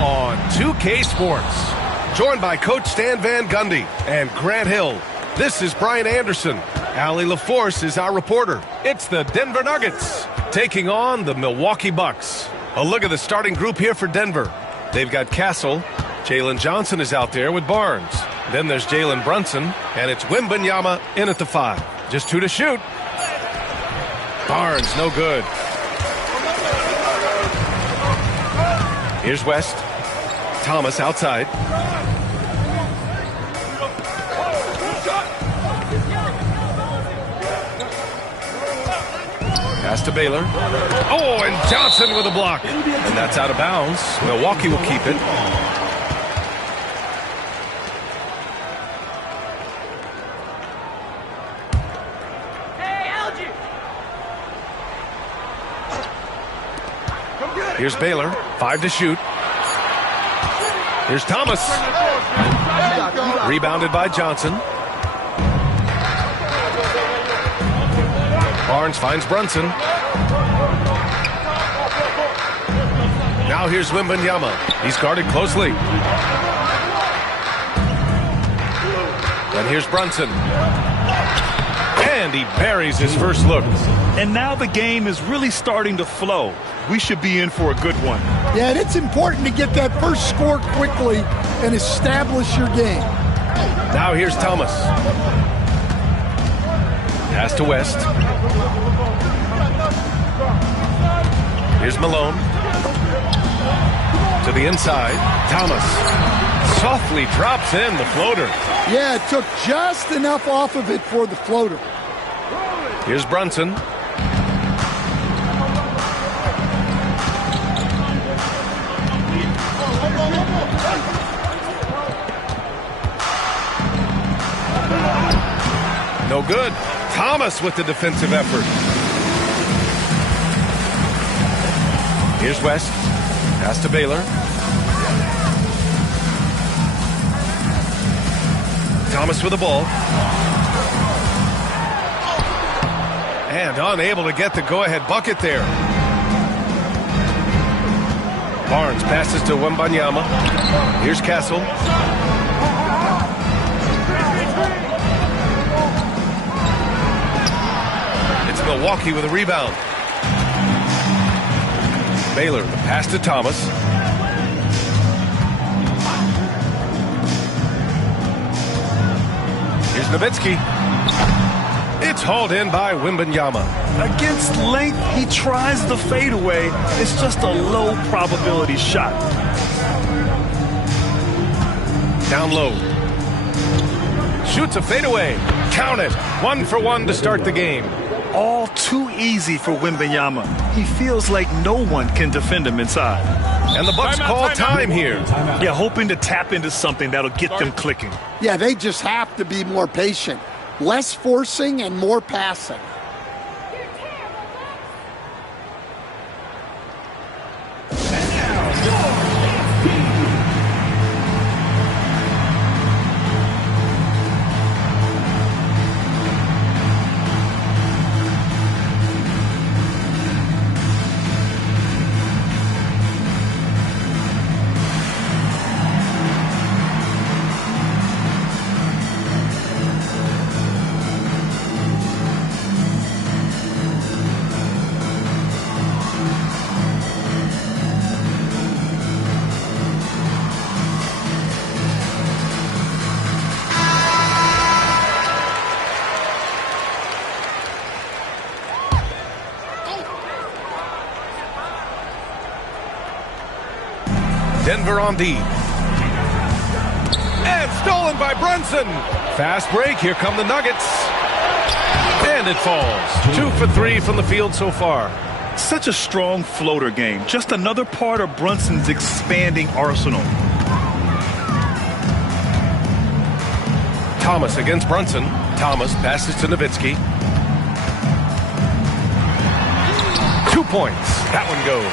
on 2K Sports. Joined by Coach Stan Van Gundy and Grant Hill. This is Brian Anderson. Allie LaForce is our reporter. It's the Denver Nuggets taking on the Milwaukee Bucks. A look at the starting group here for Denver. They've got Castle. Jalen Johnson is out there with Barnes. Then there's Jalen Brunson, and it's Wembanyama in at the 5. Just 2 to shoot. Barnes, no good. Here's West. Thomas outside. Pass to Baylor. Oh, and Johnson with a block. And that's out of bounds. Milwaukee will keep it. Here's Baylor, 5 to shoot. Here's Thomas. Rebounded by Johnson. Barnes finds Brunson. Now here's Wembanyama. He's guarded closely. And here's Brunson. And he buries his first look. And now the game is really starting to flow. We should be in for a good one. Yeah, and it's important to get that first score quickly and establish your game. Now here's Thomas. Pass to West. Here's Malone. To the inside. Thomas softly drops in the floater. Yeah, it took just enough off of it for the floater. Here's Brunson. No good. Thomas with the defensive effort. Here's West. Pass to Baylor. Thomas with the ball. And unable to get the go-ahead bucket there. Barnes passes to Wembanyama. Here's Castle. It's Milwaukee with a rebound. Baylor, the pass to Thomas. Here's Nowitzki. It's hauled in by Wembanyama. Against length, he tries the fadeaway. It's just a low probability shot. Down low. Shoots a fadeaway. Count it. 1 for 1 to start the game. All too easy for Wembanyama. He feels like no one can defend him inside. And the Bucks call time here. Yeah, hoping to tap into something that'll get them clicking. Yeah, they just have to be more patient. Less forcing and more passing. Denver on D. And stolen by Brunson. Fast break. Here come the Nuggets. And it falls. 2 for 3 from the field so far. Such a strong floater game. Just another part of Brunson's expanding arsenal. Thomas against Brunson. Thomas passes to Nowitzki. 2 points. That one goes.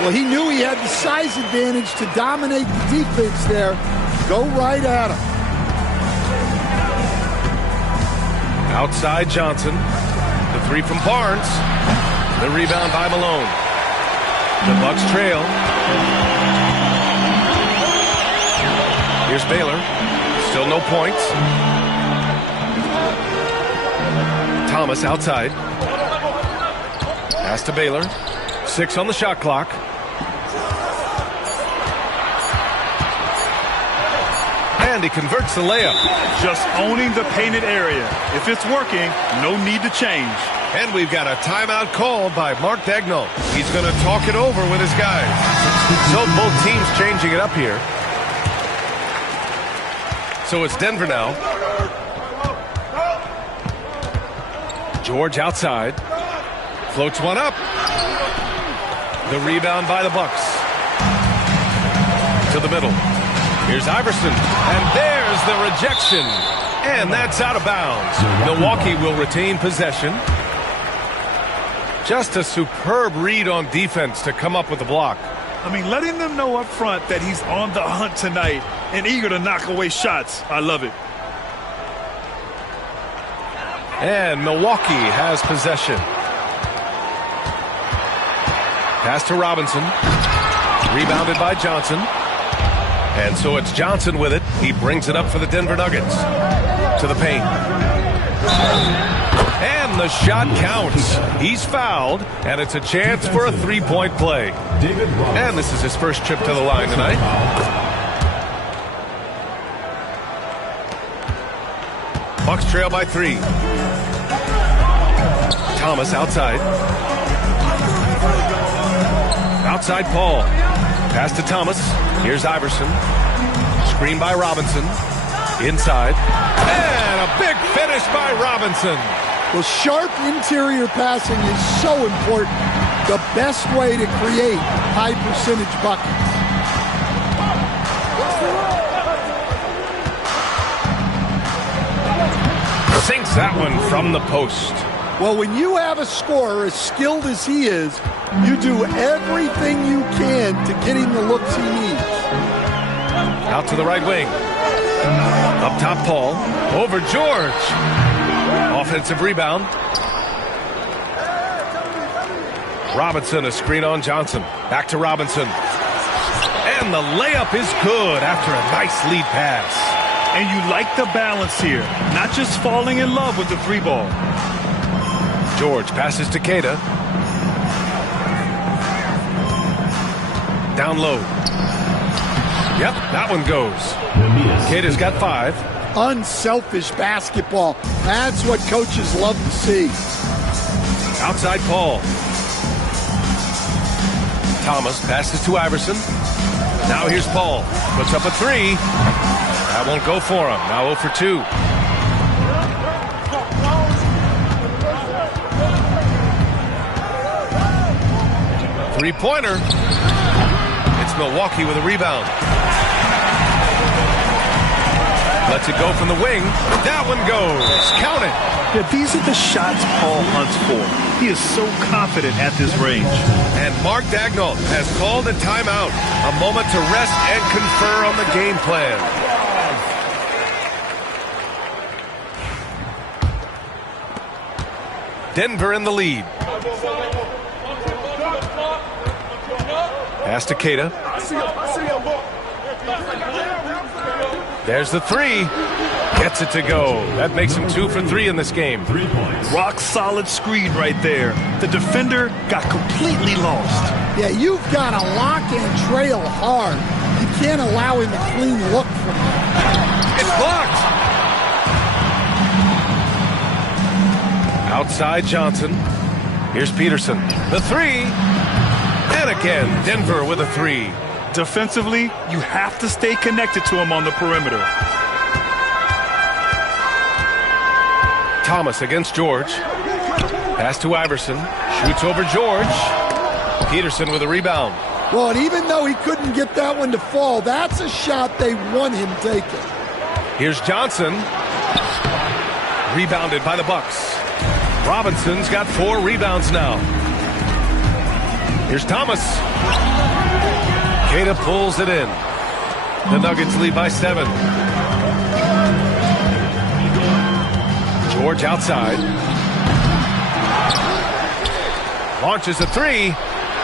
Well, he knew he had the size advantage to dominate the defense there. Go right at him. Outside Johnson. The 3 from Barnes. The rebound by Malone. The Bucks trail. Here's Baylor. Still no points. Thomas outside. Pass to Baylor. 6 on the shot clock. And he converts the layup. Just owning the painted area. If it's working, no need to change. And we've got a timeout called by Mark Dagnall. He's going to talk it over with his guys. So both teams changing it up here. So it's Denver now. George outside. Floats one up. The rebound by the Bucks. To the middle. Here's Iverson. And there's the rejection. And that's out of bounds. Milwaukee will retain possession. Just a superb read on defense to come up with the block. I mean, letting them know up front that he's on the hunt tonight and eager to knock away shots. I love it. And Milwaukee has possession. Pass to Robinson. Rebounded by Johnson. And so it's Johnson with it. He brings it up for the Denver Nuggets. To the paint. And the shot counts. He's fouled, and it's a chance for a three-point play. And this is his first trip to the line tonight. Bucks trail by 3. Thomas outside. Outside Paul. Pass to Thomas. Here's Iverson. Screen by Robinson. Inside. And a big finish by Robinson. Well, sharp interior passing is so important. The best way to create high percentage buckets. Sinks that one from the post. Well, when you have a scorer as skilled as he is, you do everything you can to get him the looks he needs. Out to the right wing. Up top, Paul. Over George. Offensive rebound. Robinson, a screen on Johnson. Back to Robinson. And the layup is good after a nice lead pass. And you like the balance here. Not just falling in love with the 3-ball. George passes to Queta. Down low. Yep, that one goes. Queta's got 5. Unselfish basketball. That's what coaches love to see. Outside Paul. Thomas passes to Iverson. Now here's Paul. Puts up a 3. That won't go for him. Now 0 for 2. Three-pointer. It's Milwaukee with a rebound. Lets it go from the wing. That one goes. Count it. Yeah, these are the shots Paul hunts for. He is so confident at this range. And Mark Dagnall has called a timeout. A moment to rest and confer on the game plan. Denver in the lead. Pass to Queta. There's the 3. Gets it to go. That makes him 2 for 3 in this game. 3 points. Rock solid screen right there. The defender got completely lost. Yeah, you've got to lock and trail hard. You can't allow him a clean look from him. It's blocked. Outside Johnson. Here's Peterson. The 3. And again, Denver with a 3. Defensively, you have to stay connected to him on the perimeter. Thomas against George. Pass to Iverson. Shoots over George. Peterson with a rebound. Well, and even though he couldn't get that one to fall, that's a shot they want him taking. Here's Johnson. Rebounded by the Bucks. Robinson's got 4 rebounds now. Here's Thomas. Queta pulls it in. The Nuggets lead by 7. George outside. Launches a 3.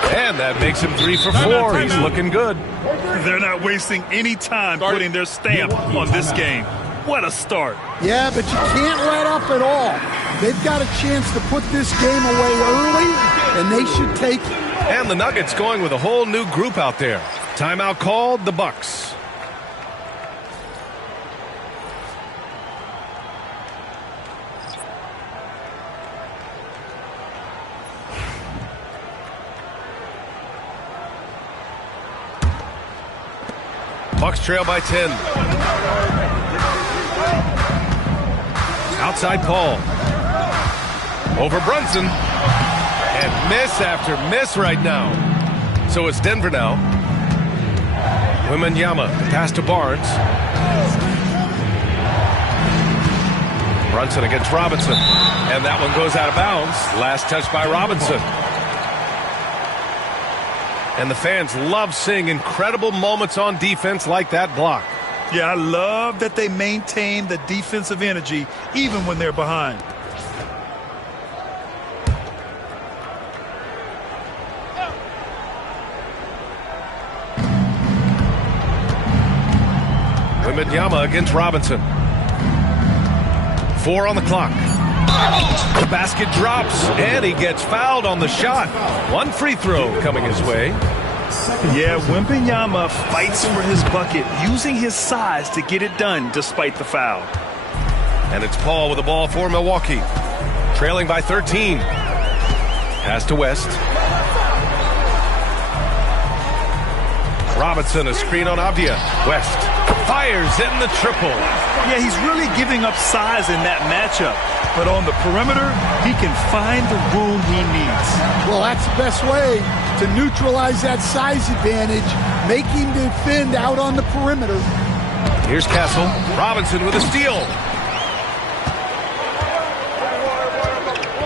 And that makes him 3 for 4. He's looking good. They're not wasting any time putting their stamp on this game. What a start. Yeah, but you can't let up at all. They've got a chance to put this game away early, and they should take it. And the Nuggets going with a whole new group out there. Timeout called, the Bucks. Bucks trail by 10. Outside Paul. Over Brunson. And miss after miss right now. So it's Denver now. Wembanyama, pass to Barnes. Brunson against Robinson. And that one goes out of bounds. Last touch by Robinson. And the fans love seeing incredible moments on defense like that block. Yeah, I love that they maintain the defensive energy even when they're behind. Wembanyama against Robinson. 4 on the clock. The basket drops, and he gets fouled on the shot. 1 free throw coming his way. Yeah, Wembanyama fights for his bucket, using his size to get it done despite the foul. And it's Paul with the ball for Milwaukee. Trailing by 13. Pass to West. Robinson, a screen on Avdia. West fires in the triple. Yeah, he's really giving up size in that matchup. But on the perimeter, he can find the room he needs. Well, that's the best way to neutralize that size advantage. Make him defend out on the perimeter. Here's Castle. Robinson with a steal.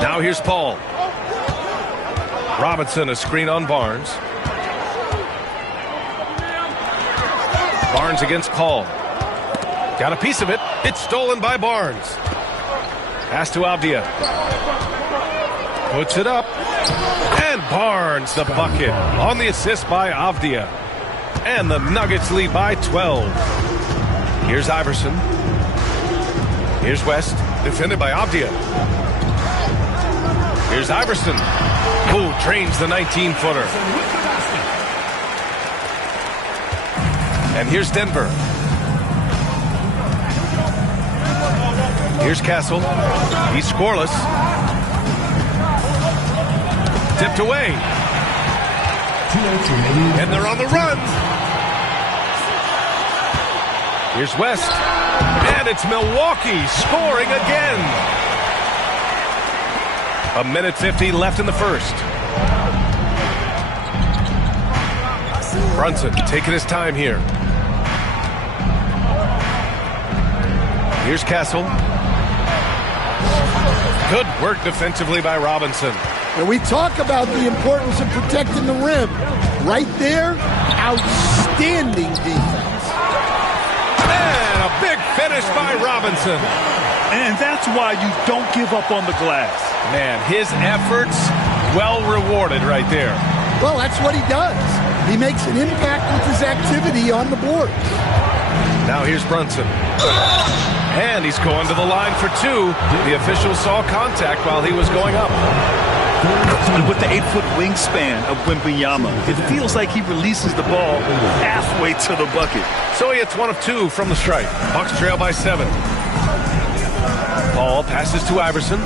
Now here's Paul. Robinson, a screen on Barnes. Barnes against Paul. Got a piece of it. It's stolen by Barnes. Pass to Avdia. Puts it up. And Barnes, the bucket. On the assist by Avdia. And the Nuggets lead by 12. Here's Iverson. Here's West. Defended by Avdia. Here's Iverson. Who drains the 19-footer. And here's Denver. Here's Castle. He's scoreless. Tipped away. And they're on the run. Here's West. And it's Milwaukee scoring again. 1:50 left in the first. Brunson taking his time here. Here's Castle. Good work defensively by Robinson. And we talk about the importance of protecting the rim. Right there, outstanding defense. And a big finish by Robinson. And that's why you don't give up on the glass. Man, his efforts well rewarded right there. Well, that's what he does. He makes an impact with his activity on the board. Now here's Brunson. And he's going to the line for 2. The official saw contact while he was going up. And with the 8-foot wingspan of Wembanyama, it feels like he releases the ball halfway to the bucket. So he hits 1 of 2 from the stripe. Bucks trail by 7. Paul passes to Iverson.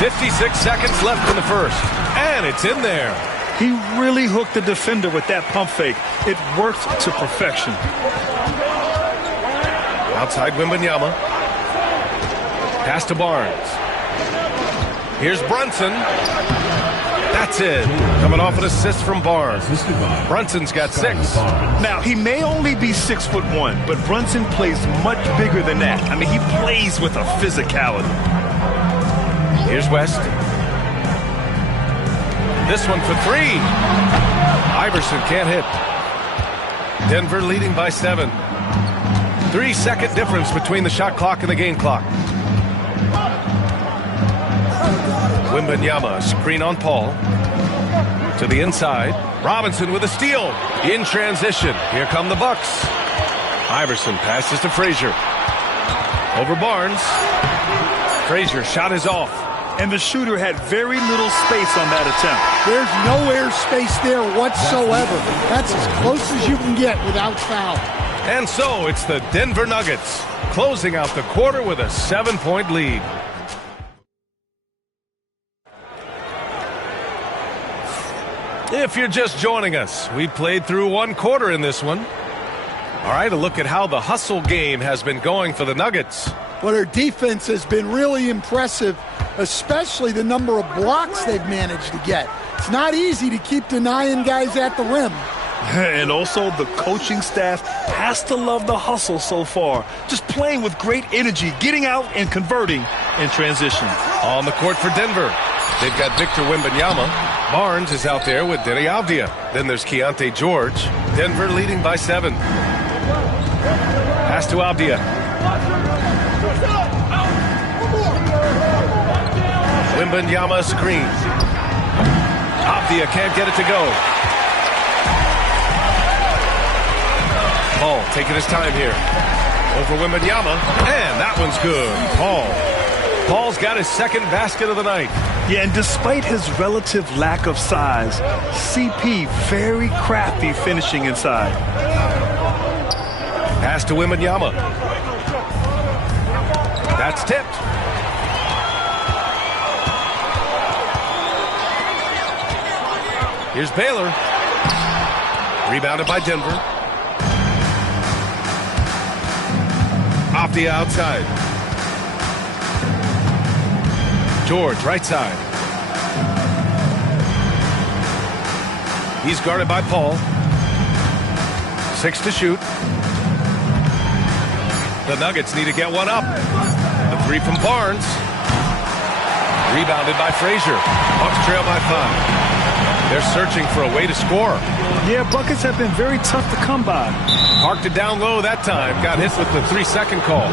56 seconds left in the first. And it's in there. He really hooked the defender with that pump fake. It worked to perfection. Outside Wembanyama. Pass to Barnes. Here's Brunson. That's it. Coming off an assist from Barnes. Brunson's got 6. Now, he may only be 6'1", but Brunson plays much bigger than that. I mean, he plays with a physicality. Here's West. This one for 3. Iverson can't hit. Denver leading by 7. 3-second difference between the shot clock and the game clock. Wembanyama, screen on Paul. To the inside. Robinson with a steal. In transition. Here come the Bucks. Iverson passes to Frazier. Over Barnes. Frazier shot is off. And the shooter had very little space on that attempt. There's no air space there whatsoever. That's as close as you can get without foul. And so it's the Denver Nuggets closing out the quarter with a 7-point lead. If you're just joining us, we played through one quarter in this one. All right, a look at how the hustle game has been going for the Nuggets. Well, their defense has been really impressive, especially the number of blocks they've managed to get. It's not easy to keep denying guys at the rim. And also the coaching staff has to love the hustle so far. Just playing with great energy, getting out and converting in transition. On the court for Denver, they've got Victor Wembanyama. Barnes is out there with Denny Avdia. Then there's Keontae George. Denver leading by 7. Pass to Avdia. Wembanyama screen. Avdia can't get it to go. Paul taking his time here. Over Wembanyama. And that one's good. Paul's got his second basket of the night. Yeah, and despite his relative lack of size, CP very crafty finishing inside. Pass to Wembanyama. That's tipped. Here's Baylor. Rebounded by Denver. Off the outside. George, right side. He's guarded by Paul. 6 to shoot. The Nuggets need to get one up. The 3 from Barnes. Rebounded by Frazier. Bucks trail by 5. They're searching for a way to score. Yeah, buckets have been very tough to come by. Parked it down low that time. Got hit with the 3-second call.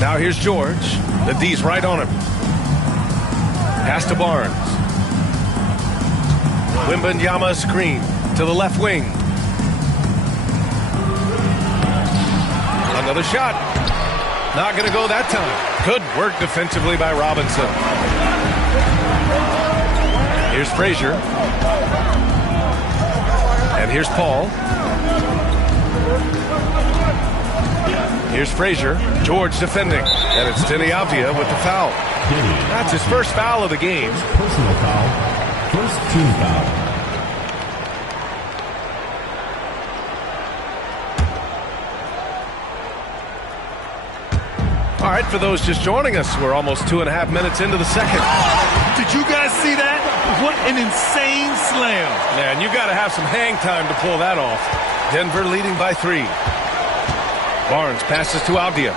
Now here's George. The D's right on him. Pass to Barnes. Wembanyama screen to the left wing. Another shot. Not going to go that time. Good work defensively by Robinson. Here's Frazier. And here's Paul. Here's Frazier. George defending. And it's Denny Avdia with the foul. That's his first foul of the game. Personal foul. First team foul. All right, for those just joining us, we're almost 2.5 minutes into the second. Did you guys see that? What an insane slam. Man, you got to have some hang time to pull that off. Denver leading by 3. Barnes passes to Avdia.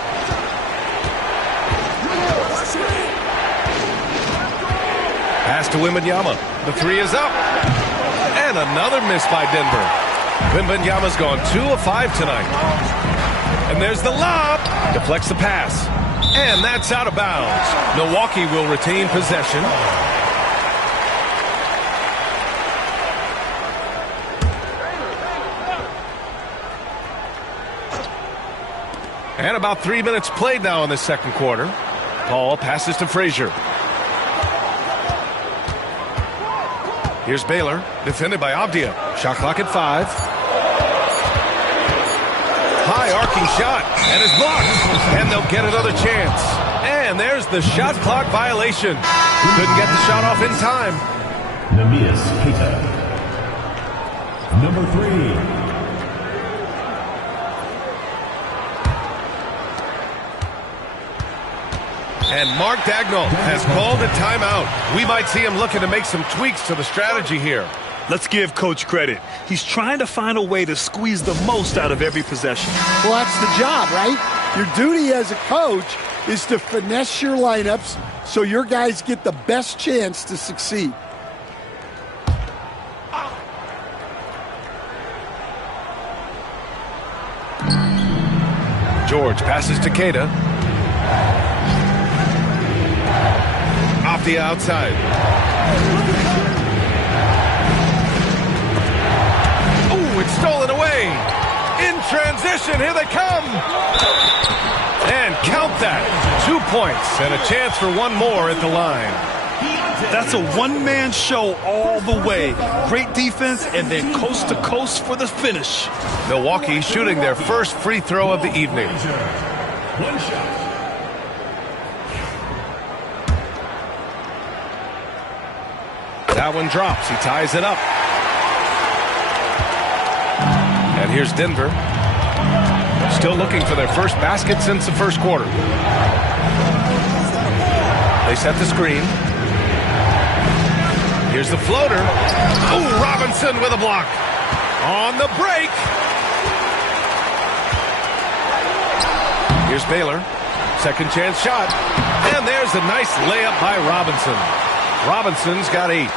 Pass to Wembanyama. The 3 is up. And another miss by Denver. Wembanyama's gone 2 of 5 tonight. And there's the lob. Deflects the pass. And that's out of bounds. Milwaukee will retain possession. And about 3 minutes played now in the second quarter. Paul passes to Frazier. Here's Baylor, defended by Avdia. Shot clock at 5. High arcing shot, and it's blocked. And they'll get another chance. And there's the shot clock violation. Couldn't get the shot off in time. Namias Keita. Number 3. And Mark Dagnall has called a timeout. We might see him looking to make some tweaks to the strategy here. Let's give Coach credit. He's trying to find a way to squeeze the most out of every possession. Well, that's the job, right? Your duty as a coach is to finesse your lineups so your guys get the best chance to succeed. George passes to Keita. Off the outside. Ooh, it's stolen away. In transition, here they come. And count that. 2 points and a chance for one more at the line. That's a one-man show all the way. Great defense and then coast to coast for the finish. Milwaukee shooting their first free throw of the evening. One shot. That one drops. He ties it up. And here's Denver. Still looking for their first basket since the first quarter. They set the screen. Here's the floater. Oh, Robinson with a block. On the break. Here's Baylor. Second chance shot. And there's a nice layup by Robinson. Robinson's got 8.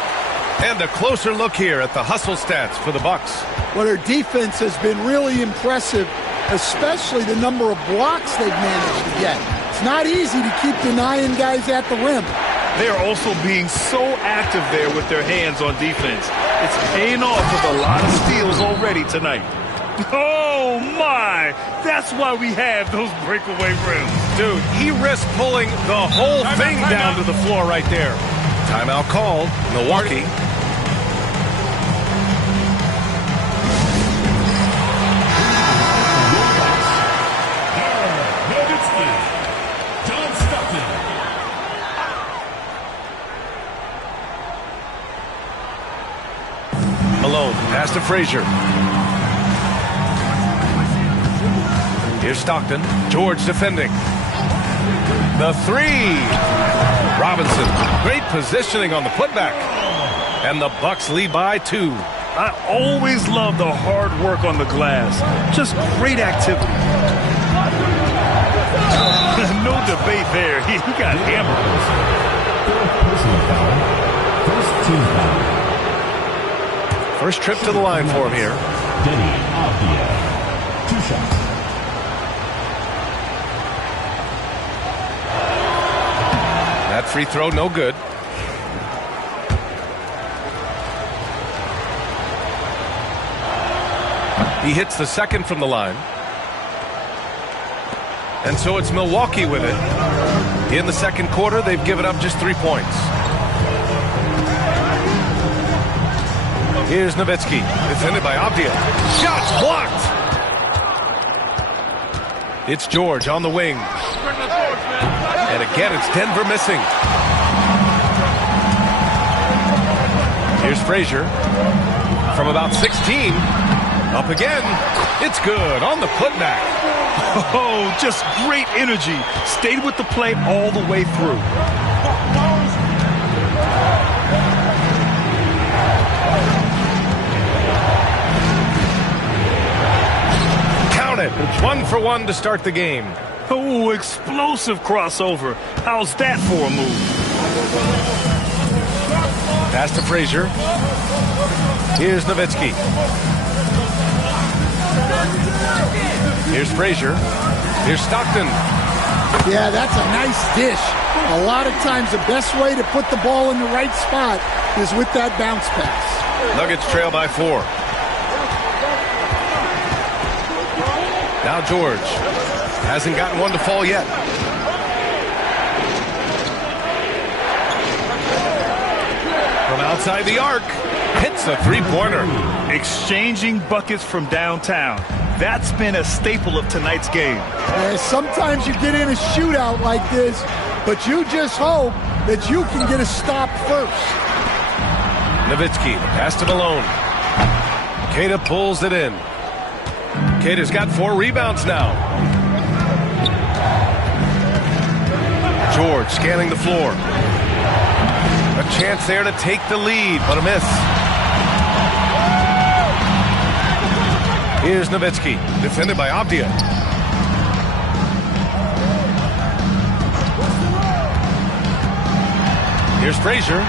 And a closer look here at the hustle stats for the Bucks. Well, their defense has been really impressive, especially the number of blocks they've managed to get. It's not easy to keep denying guys at the rim. They are also being so active there with their hands on defense. It's paying off with a lot of steals already tonight. Oh, my! That's why we have those breakaway rims. Dude, he risked pulling the whole thing down to the floor right there. Timeout called. Milwaukee. Malone, pass to Frazier. Here's Stockton. George defending. The three. Robinson, great positioning on the putback. And the Bucks lead by 2. I always love the hard work on the glass. Just great activity. No debate there. He got hammered. Personal foul. First team foul. First trip to the line for him here. Denny Avdia. 2 shots. That free throw, no good. He hits the second from the line. And so it's Milwaukee with it. In the second quarter, they've given up just 3 points. Here's Nowitzki, defended by Avdia. Shots blocked! It's George on the wing. And again, it's Denver missing. Here's Frazier. From about 16. Up again. It's good on the putback. Oh, just great energy. Stayed with the play all the way through. Count it. 1 for 1 to start the game. Oh, explosive crossover. How's that for a move? Pass to Frazier. Here's Nowitzki. Here's Frazier. Here's Stockton. Yeah, that's a nice dish. A lot of times the best way to put the ball in the right spot is with that bounce pass. Nuggets trail by 4. Now George. Hasn't gotten one to fall yet. From outside the arc, hits a three-pointer. Exchanging buckets from downtown. That's been a staple of tonight's game. Sometimes you get in a shootout like this, but you just hope that you can get a stop first. Nowitzki, pass to Malone. Keita pulls it in. Keita's got 4 rebounds now. George scanning the floor. A chance there to take the lead, but a miss. Here's Nowitzki, defended by Avdia. Here's Frazier.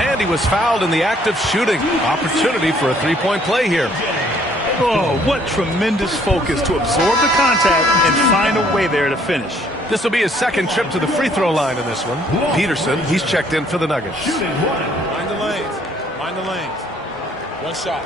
And he was fouled in the act of shooting. Opportunity for a 3-point play here. Oh, what tremendous focus to absorb the contact and find a way there to finish. This will be his second trip to the free throw line in this one. Peterson, he's checked in for the Nuggets. Mind the lanes. Mind the lanes. One shot.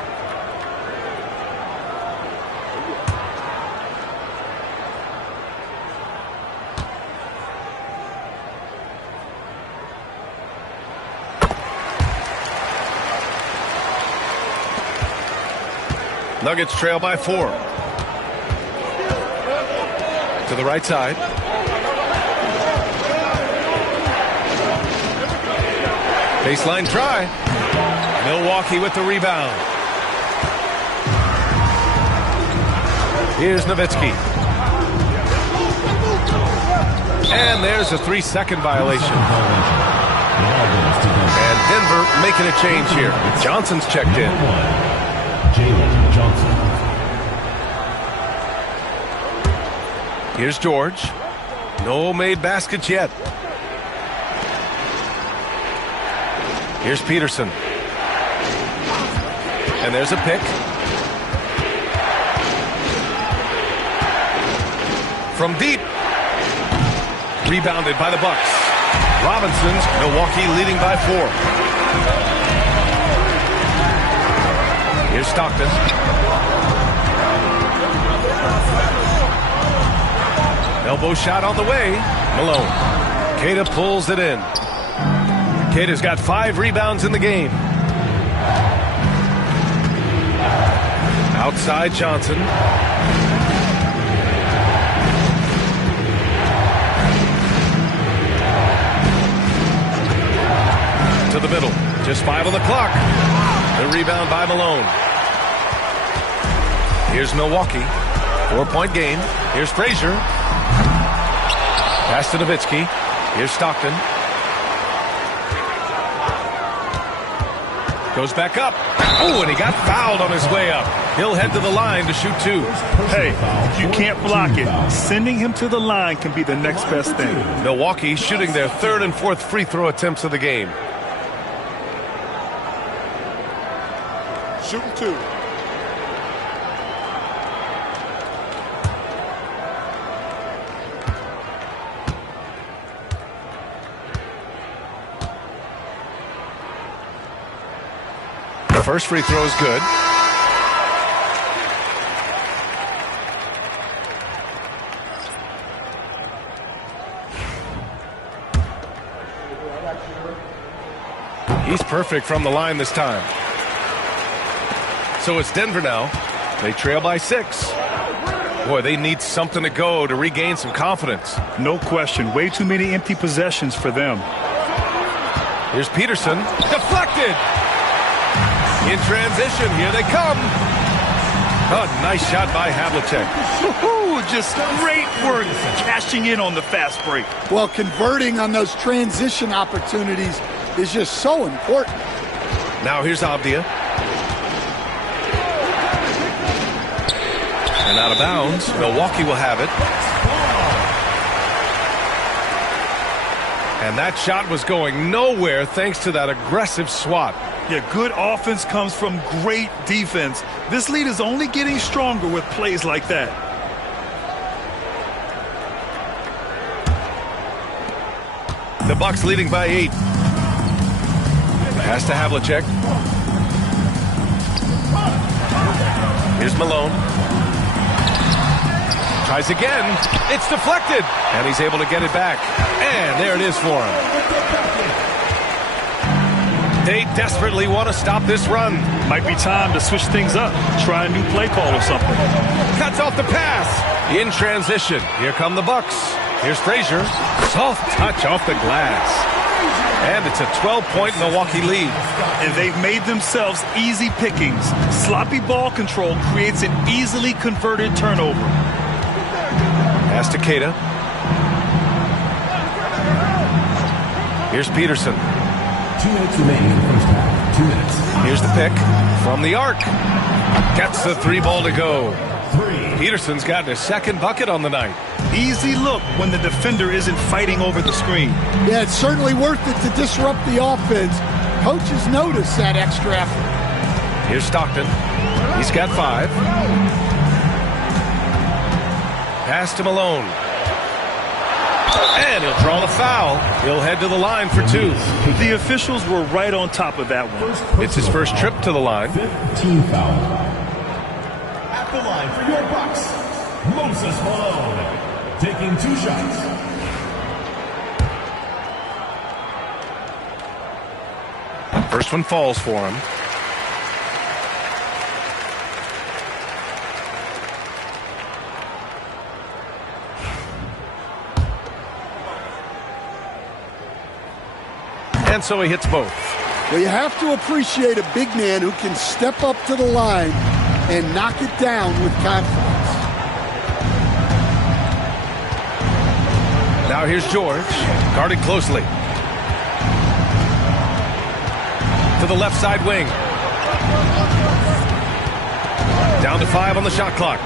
Nuggets trail by 4. To the right side. Baseline try. Milwaukee with the rebound. Here's Nowitzki. And there's a 3-second violation. And Denver making a change here. Johnson's checked in. Johnson. Here's George. No made baskets yet. Here's Peterson. And there's a pick. From deep. Rebounded by the Bucks. Robinson's Milwaukee leading by 4. Here's Stockton. Elbow shot on the way. Malone. Queta pulls it in. Queta's got 5 rebounds in the game. Outside Johnson. To the middle. Just 5 on the clock. The rebound by Malone. Here's Milwaukee. 4-point game. Here's Frazier. Pass to Nowitzki. Here's Stockton. Goes back up. Oh, and he got fouled on his way up. He'll head to the line to shoot 2. Hey, you can't block it. Sending him to the line can be the next best thing. Milwaukee shooting their 3rd and 4th free throw attempts of the game. Shooting 2. The first free throw is good. He's perfect from the line this time. So it's Denver now. They trail by 6. Boy, they need something to go to regain some confidence. No question. Way too many empty possessions for them. Here's Peterson. Deflected. In transition, here they come. Oh, nice shot by Havlicek. Just great work cashing in on the fast break. Well, converting on those transition opportunities is just so important. Now here's Avdia. And out of bounds. Milwaukee will have it. And that shot was going nowhere thanks to that aggressive swat. Yeah, good offense comes from great defense. This lead is only getting stronger with plays like that. The Bucks leading by 8. Pass to Havlicek. Here's Malone. Tries again. It's deflected. And he's able to get it back. And there it is for him. They desperately want to stop this run. Might be time to switch things up. Try a new play call or something. Cuts off the pass. In transition. Here come the Bucks. Here's Frazier. Soft touch off the glass. And it's a 12-point Milwaukee lead. And they've made themselves easy pickings. Sloppy ball control creates an easily converted turnover. Pass to Queta. Here's Peterson. 2 minutes remaining in the first half. 2 minutes. Here's the pick from the arc. Gets the 3 ball to go. 3. Peterson's gotten his 2nd bucket on the night. Easy look when the defender isn't fighting over the screen. Yeah, it's certainly worth it to disrupt the offense. Coaches notice that extra effort. Here's Stockton. He's got 5. Pass to Malone. And he'll draw the foul. He'll head to the line for 2. The officials were right on top of that one. It's his first trip to the line. 15 foul. At the line for your Bucks, Moses Malone, taking 2 shots. First one falls for him. And so he hits both. Well, you have to appreciate a big man who can step up to the line and knock it down with confidence. Now here's George, guarded closely. To the left side wing. Down to 5 on the shot clock.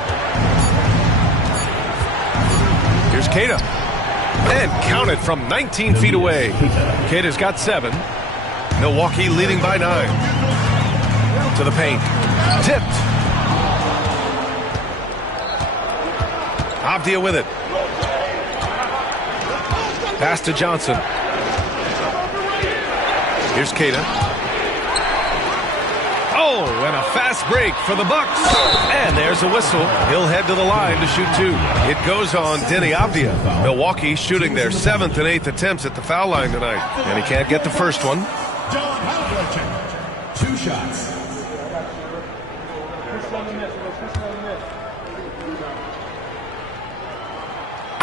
Here's Keita. And counted from 19 feet away. Keita's got 7. Milwaukee leading by 9. To the paint. Tipped. Avdia with it. Pass to Johnson. Here's Keita. Oh, and a fast break for the Bucks. And there's a whistle. He'll head to the line to shoot 2. It goes on Denny Avdia. Milwaukee shooting their 7th and 8th attempts at the foul line tonight. And he can't get the first one. John Havlicek, 2 shots.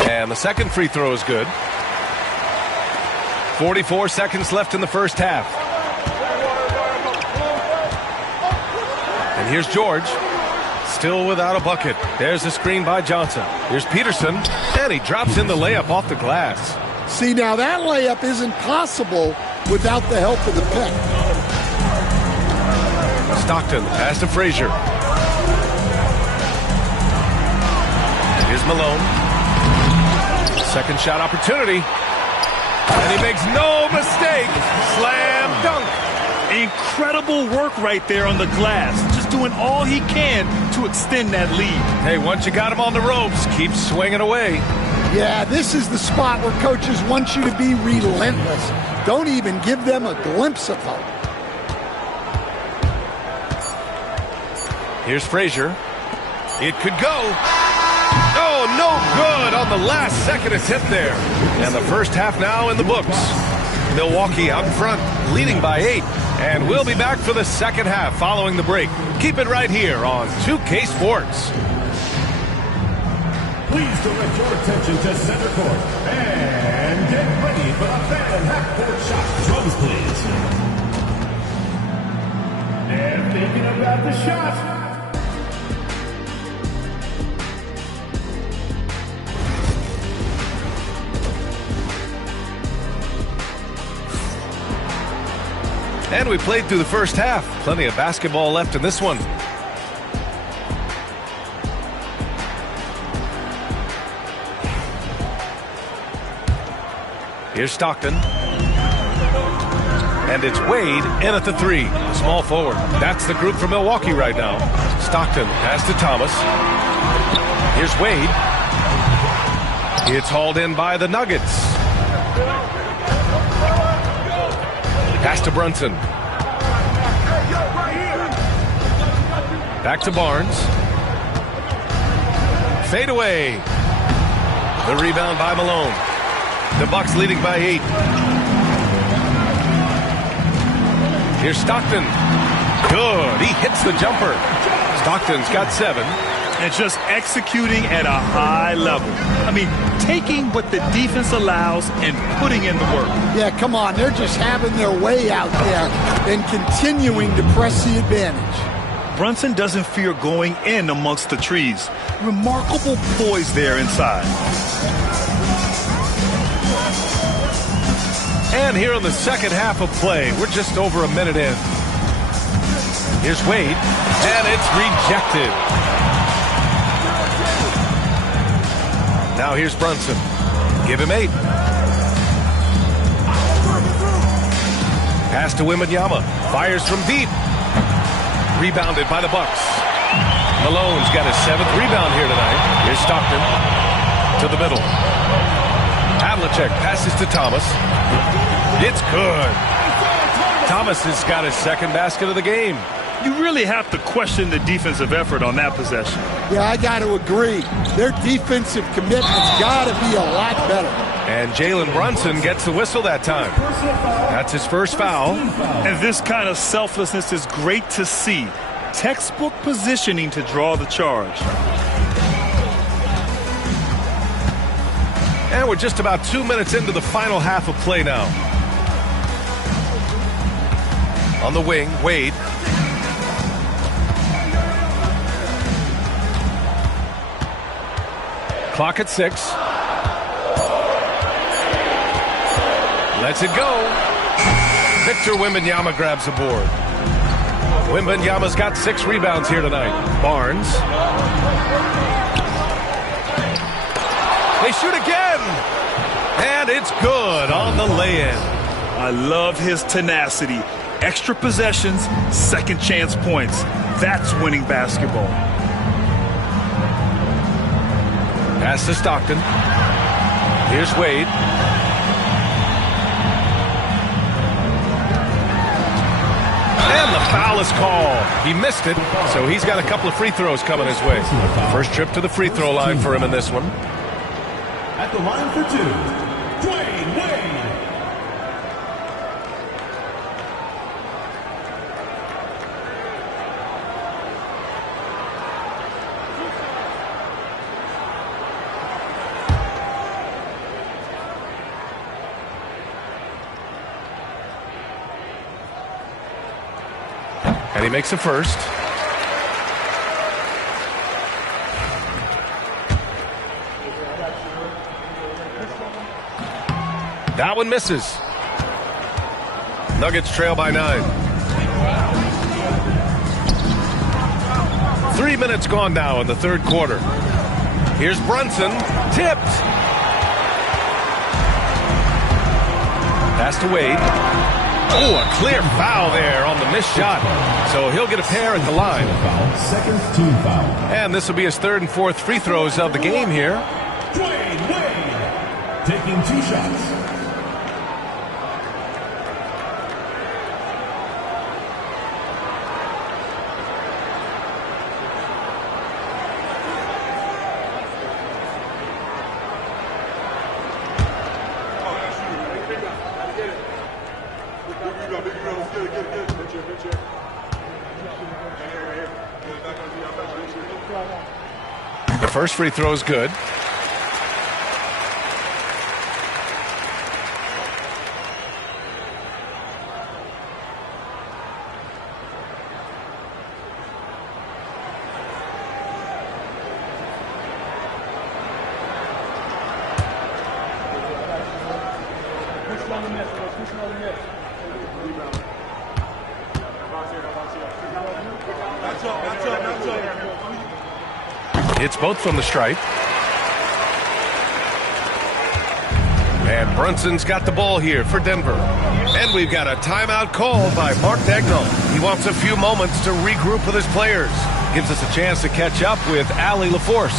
And the second free throw is good. 44 seconds left in the first half. And here's George, still without a bucket. There's a screen by Johnson. Here's Peterson, and he drops in the layup off the glass. See, now that layup isn't possible without the help of the pick. Stockton, pass to Frazier. Here's Malone. Second shot opportunity. And he makes no mistake. Slam dunk. Incredible work right there on the glass. Just doing all he can to extend that lead. Hey, once you got him on the ropes, keep swinging away. Yeah, this is the spot where coaches want you to be relentless. Don't even give them a glimpse of hope. Here's Frazier. It could go. Oh, no good on the last second attempt there. And the first half now in the books. Milwaukee out in front, leading by 8. And we'll be back for the second half following the break. Keep it right here on 2K Sports. Please direct your attention to center court. And get ready for the fan half-court shot. Drums, please. And thinking about the shot. And we played through the first half. Plenty of basketball left in this one. Here's Stockton. And it's Wade in at the 3. Small forward. That's the group for Milwaukee right now. Stockton pass to Thomas. Here's Wade. It's hauled in by the Nuggets. Pass to Brunson. Back to Barnes. Fade away. The rebound by Malone. The Bucks leading by 8. Here's Stockton. Good. He hits the jumper. Stockton's got 7. And just executing at a high level. I mean, taking what the defense allows and putting in the work. Yeah, come on. They're just having their way out there and continuing to press the advantage. Brunson doesn't fear going in amongst the trees. Remarkable poise there inside. And here in the second half of play, we're just over a minute in. Here's Wade, and it's rejected. Now here's Brunson. Give him 8. Pass to Wembanyama. Fires from deep. Rebounded by the Bucks. Malone's got his 7th rebound here tonight. Here's Stockton to the middle. Havlicek passes to Thomas. It's good. Thomas has got his 2nd basket of the game. You really have to question the defensive effort on that possession. Yeah, I got to agree. Their defensive commitment's got to be a lot better. And Jalen Brunson gets the whistle that time. That's his first foul. And this kind of selflessness is great to see. Textbook positioning to draw the charge. And we're just about 2 minutes into the final half of play now. On the wing, Wade. Clock at 6. Lets it go. Victor Wembanyama grabs the board. Wembanyama's got 6 rebounds here tonight. Barnes. They shoot again. And it's good on the lay-in. I love his tenacity. Extra possessions, second chance points. That's winning basketball. Pass to Stockton. Here's Wade. And the foul is called. He missed it, so he's got a couple of free throws coming his way. First trip to the free throw line for him in this one. At the line for 2, Dwayne Wade. And he makes the first. That one misses. Nuggets trail by 9. 3 minutes gone now in the 3rd quarter. Here's Brunson. Tipped. Pass to Wade. Oh, a clear foul there on the missed shot. So he'll get a pair at the line. 2nd team foul. And this will be his 3rd and 4th free throws of the game here. Dwayne Wade taking 2 shots. The first free throw is good. It's both from the stripe. And Brunson's got the ball here for Denver. And we've got a timeout called by Mark Dagnall. He wants a few moments to regroup with his players. Gives us a chance to catch up with Allie LaForce.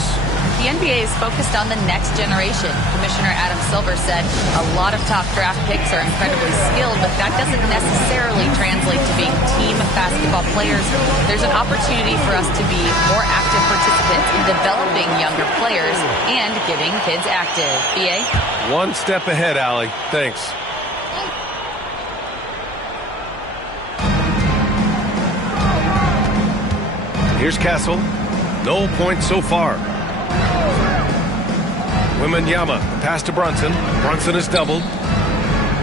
The NBA is focused on the next generation. Commissioner Adam Silver said a lot of top draft picks are incredibly skilled, but that doesn't necessarily translate to being team basketball players. There's an opportunity for us to be more active participants in developing younger players and getting kids active. BA? One step ahead, Allie. Thanks. Here's Castle. No points so far. Wembanyama, pass to Brunson. Brunson is doubled.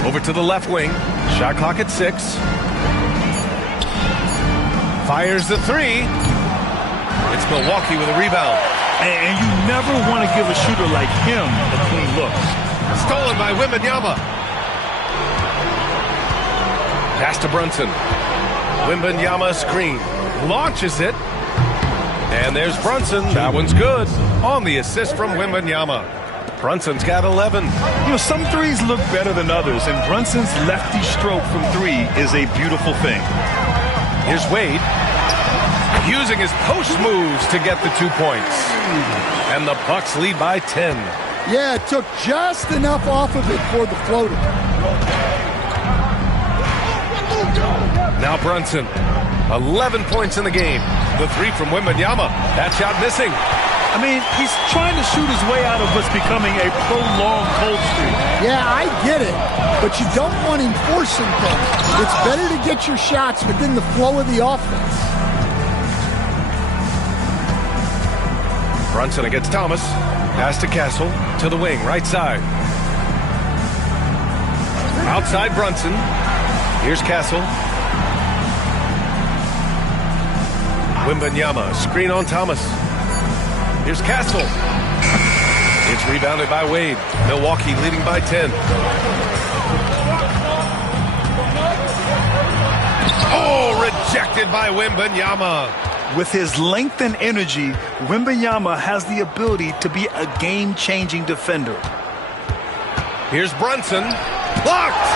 Over to the left wing. Shot clock at 6. Fires the 3. It's Milwaukee with a rebound. And you never want to give a shooter like him a clean look. Stolen by Wembanyama. Pass to Brunson. Wembanyama screen. Launches it. And there's Brunson. That one's good. On the assist from Wembanyama. Brunson's got 11. You know, some threes look better than others, and Brunson's lefty stroke from 3 is a beautiful thing. Here's Wade. using his post moves to get the 2 points. And the Bucks lead by 10. Yeah, it took just enough off of it for the floater. Now Brunson, 11 points in the game. The 3 from Wembanyama. That shot missing. I mean, he's trying to shoot his way out of what's becoming a prolonged cold streak. Yeah, I get it, but you don't want him forcing things. It's better to get your shots within the flow of the offense. Brunson against Thomas. Pass to Castle, to the wing, right side. Outside Brunson. Here's Castle. Wembanyama, screen on Thomas. Here's Castle. It's rebounded by Wade. Milwaukee leading by 10. Oh, rejected by Wembanyama. With his length and energy, Wembanyama has the ability to be a game-changing defender. Here's Brunson. Blocked!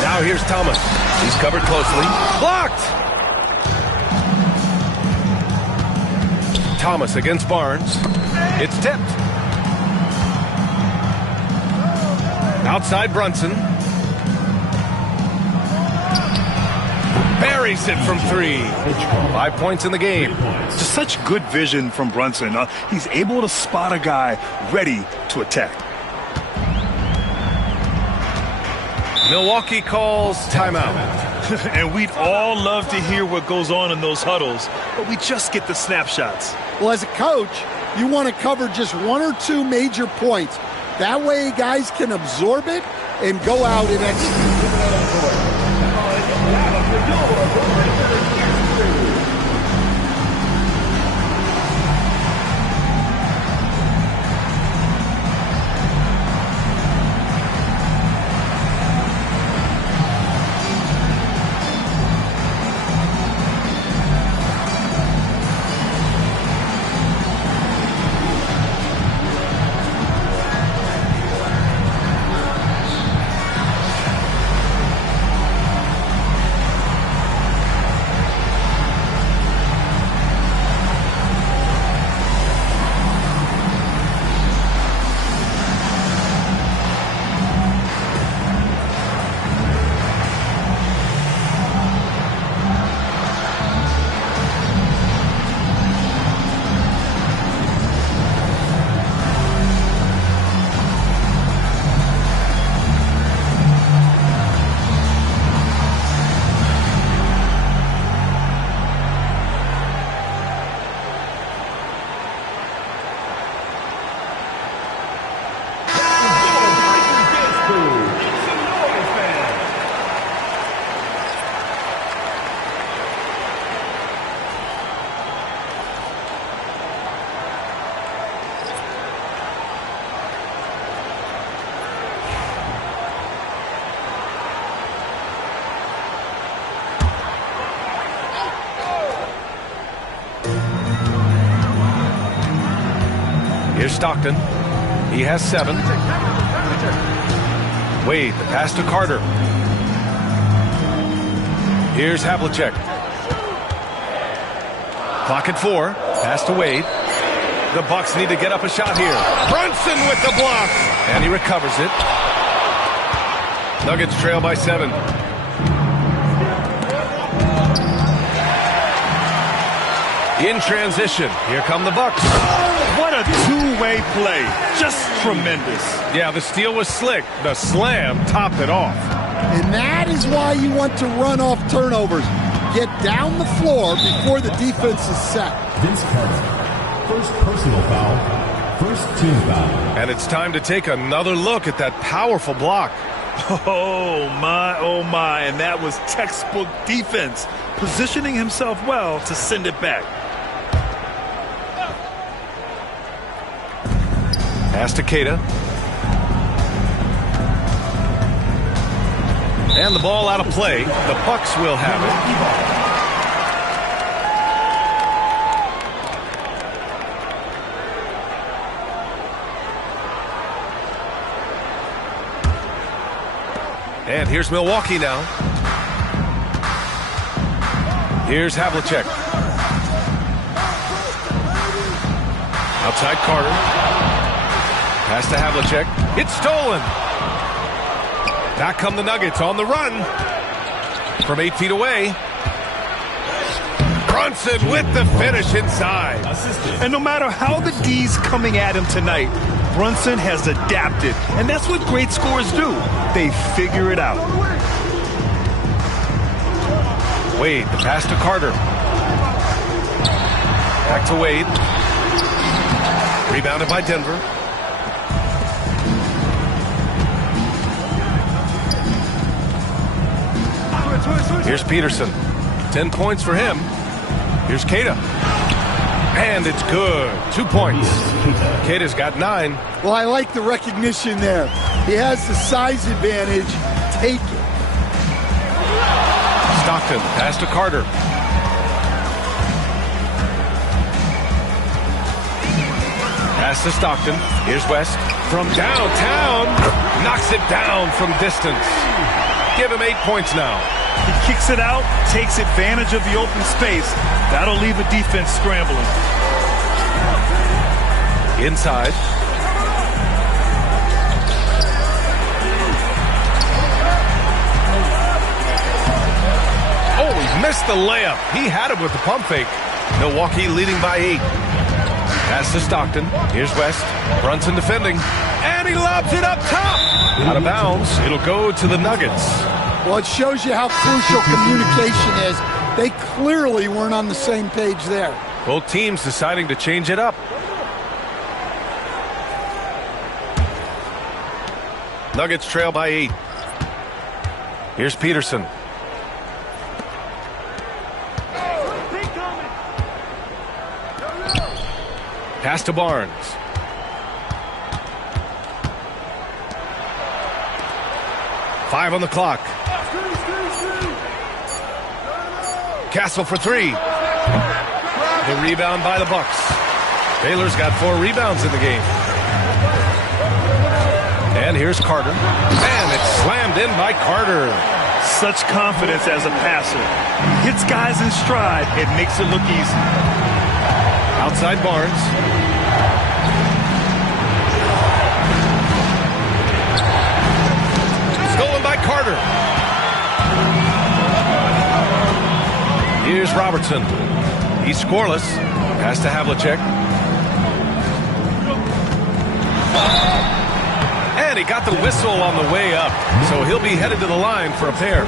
Now here's Thomas. He's covered closely. Blocked! Thomas against Barnes. It's tipped. Outside Brunson. Buries it from 3. 5 points in the game. Just such good vision from Brunson. He's able to spot a guy ready to attack. Milwaukee calls timeout. And we'd all love to hear what goes on in those huddles, but we just get the snapshots. Well, as a coach, you want to cover just 1 or 2 major points. That way guys can absorb it and go out and execute. Here's Stockton. He has 7. Wade, the pass to Carter. Here's Havlicek. Clock at 4. Pass to Wade. The Bucks need to get up a shot here. Brunson with the block. And he recovers it. Nuggets trail by 7. In transition, here come the Bucks. What a two-way play. Just tremendous. Yeah, the steal was slick. The slam topped it off. And that is why you want to run off turnovers. Get down the floor before the defense is set. Vince Carter, first personal foul, first team foul. And it's time to take another look at that powerful block. Oh, my. And that was textbook defense. Positioning himself well to send it back. Pass to Keita. And the ball out of play. The Bucks will have it. And here's Milwaukee now. Here's Havlicek. Outside Carter. Pass to Havlicek. It's stolen. Back come the Nuggets on the run. From 8 feet away. Brunson with the finish inside. And no matter how the D's coming at him tonight, Brunson has adapted. And that's what great scorers do. They figure it out. Wade, the pass to Carter. Back to Wade. Rebounded by Denver. Here's Peterson. 10 points for him. Here's Keita. And it's good. 2 points. Keita's got 9. Well, I like the recognition there. He has the size advantage. Take it. Stockton, pass to Carter. Pass to Stockton. Here's West. From downtown. Knocks it down from distance. Give him 8 points now. He kicks it out, takes advantage of the open space. That'll leave a defense scrambling. Inside. Oh, he missed the layup. He had him with the pump fake. Milwaukee leading by 8. Pass to Stockton. Here's West. Brunson defending. And he lobs it up top. Out of bounds. It'll go to the Nuggets. Well, it shows you how crucial communication is. They clearly weren't on the same page there. Both teams deciding to change it up. Nuggets trail by 8. Here's Peterson. Pass to Barnes. Five on the clock. Castle for 3. The rebound by the Bucks. Baylor's got 4 rebounds in the game. And here's Carter. And it's slammed in by Carter. Such confidence as a passer. He hits guys in stride. It makes it look easy. Outside Barnes. Stolen by Carter. Here's Robertson. He's scoreless. Pass to Havlicek. And he got the whistle on the way up. So he'll be headed to the line for a pair.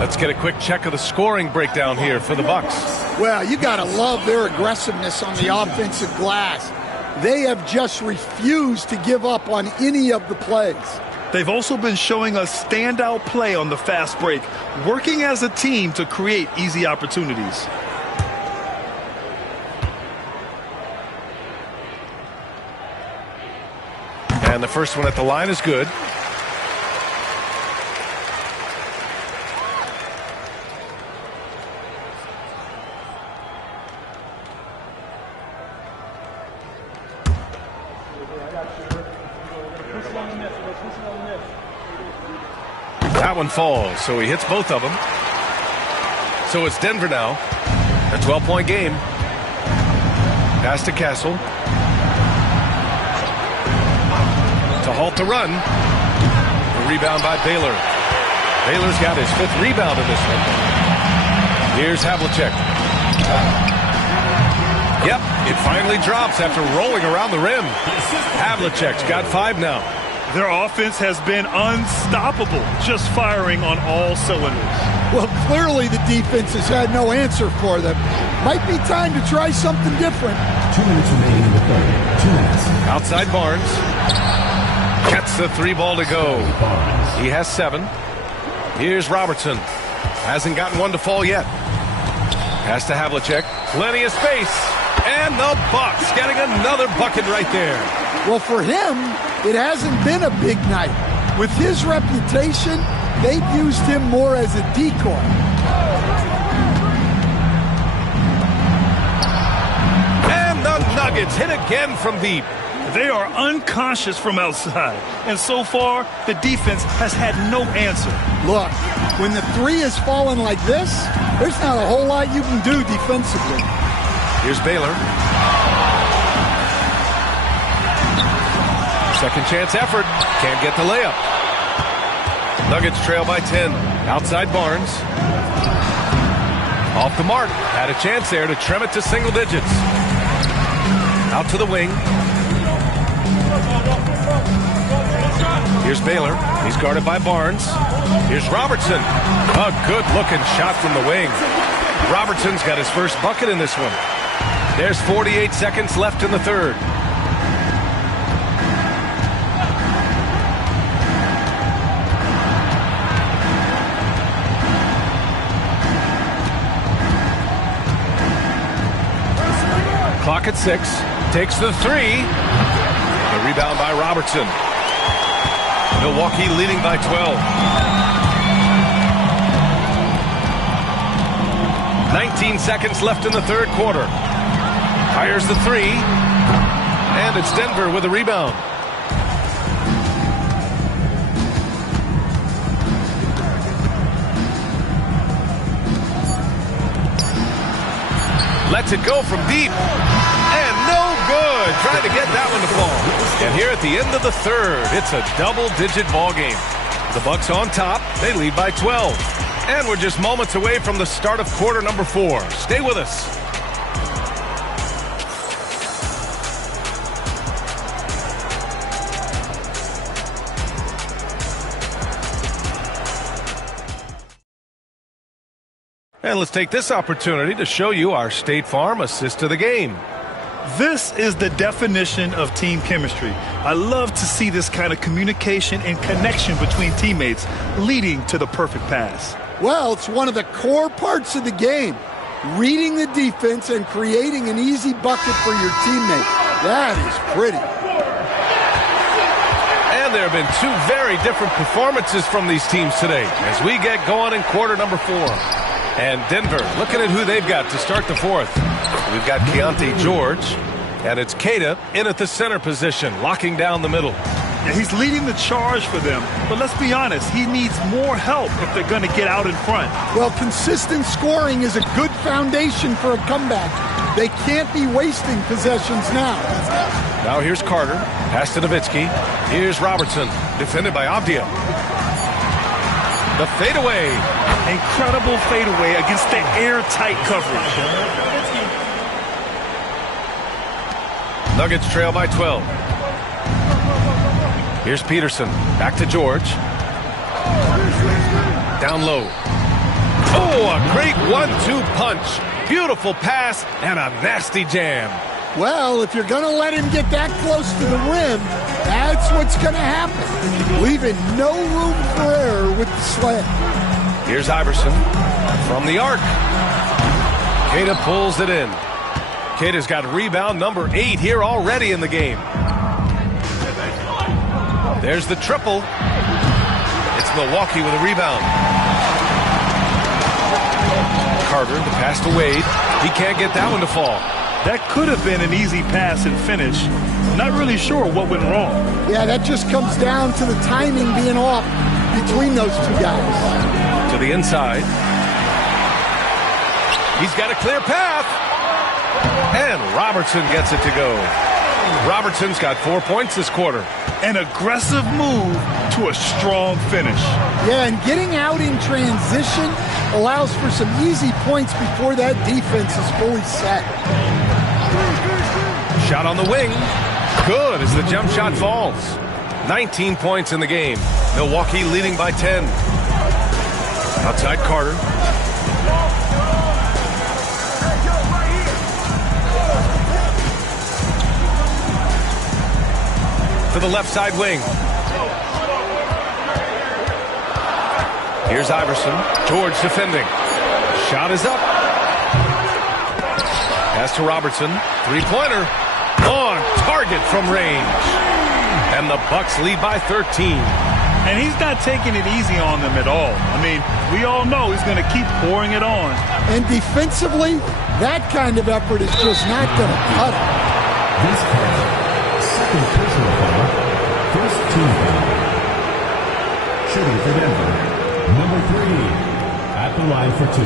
Let's get a quick check of the scoring breakdown here for the Bucks. Well, you got to love their aggressiveness on the offensive glass. They have just refused to give up on any of the plays. They've also been showing us standout play on the fast break, working as a team to create easy opportunities. And the first one at the line is good. That one falls, so he hits both of them. So it's Denver now. A 12-point game. Pass to Castle. To halt the run. The rebound by Baylor. Baylor's got his 5th rebound in this one. Here's Havlicek. Yep, it finally drops after rolling around the rim. Havlicek's got 5 now. Their offense has been unstoppable, just firing on all cylinders. Well, clearly the defense has had no answer for them. Might be time to try something different. 2 minutes remaining in the third. 2 minutes. Outside Barnes. Gets the 3 ball to go. He has 7. Here's Robertson. Hasn't gotten one to fall yet. Pass to Havlicek. Plenty of space. And the Bucks getting another bucket right there. Well, for him, it hasn't been a big night. With his reputation, they've used him more as a decoy. And the Nuggets hit again from deep. They are unconscious from outside. And so far, the defense has had no answer. Look, when the 3 is falling like this, There's not a whole lot you can do defensively. Here's Baylor. Second chance effort. Can't get the layup. Nuggets trail by 10. Outside Barnes. Off the mark. Had a chance there to trim it to single digits. Out to the wing. Here's Baylor. He's guarded by Barnes. Here's Robertson. A good-looking shot from the wing. Robertson's got his first bucket in this one. There's 48 seconds left in the third. Clock at 6. Takes the three. The rebound by Robertson. Milwaukee leading by 12. 19 seconds left in the third quarter. Fires the three. And it's Denver with a rebound. Lets it go from deep. And no good. Trying to get that one to fall. And here at the end of the third, it's a double-digit ball game. The Bucks on top. They lead by 12. And we're just moments away from the start of quarter number 4. Stay with us. And let's take this opportunity to show you our State Farm assist to the game. This is the definition of team chemistry. I love to see this kind of communication and connection between teammates leading to the perfect pass. Well, it's one of the core parts of the game. Reading the defense and creating an easy bucket for your teammates. That is pretty. And there have been two very different performances from these teams today as we get going in quarter number 4. And Denver looking at who they've got to start the fourth. We've got Keontae George, and it's Keita in at the center position, locking down the middle. Yeah, he's leading the charge for them, but let's be honest, he needs more help if they're going to get out in front. Well, consistent scoring is a good foundation for a comeback. They can't be wasting possessions now. Now here's Carter, pass to Nowitzki. Here's Robertson, defended by Avdia. The fadeaway. Incredible fadeaway against the airtight coverage. Nuggets trail by 12. Here's Peterson. Back to George. Down low. Oh, a great 1-2 punch. Beautiful pass and a nasty jam. Well, if you're going to let him get that close to the rim, that's what's going to happen. Leaving no room for error with the slam. Here's Iverson from the arc. Keita pulls it in. Keita's got rebound number 8 here already in the game. There's the triple. It's Milwaukee with a rebound. Carter, the pass to Wade. He can't get that one to fall. That could have been an easy pass and finish. Not really sure what went wrong. Yeah, that just comes down to the timing being off between those two guys. To the inside. He's got a clear path. And Robertson gets it to go. Robertson's got 4 points this quarter. An aggressive move to a strong finish. Yeah, and getting out in transition allows for some easy points before that defense is fully set. Shot on the wing. Good as the jump shot falls. 19 points in the game. Milwaukee leading by 10. Outside Carter. To the left side wing. Here's Iverson. George defending. Shot is up. Pass to Robertson. Three-pointer. On target from range. And the Bucks lead by 13. And he's not taking it easy on them at all. I mean, we all know he's going to keep pouring it on. And defensively, that kind of effort is just not going to cut it. This quarter, second personal foul, first team foul. Shooting for Denver, number 3, at the line for 2.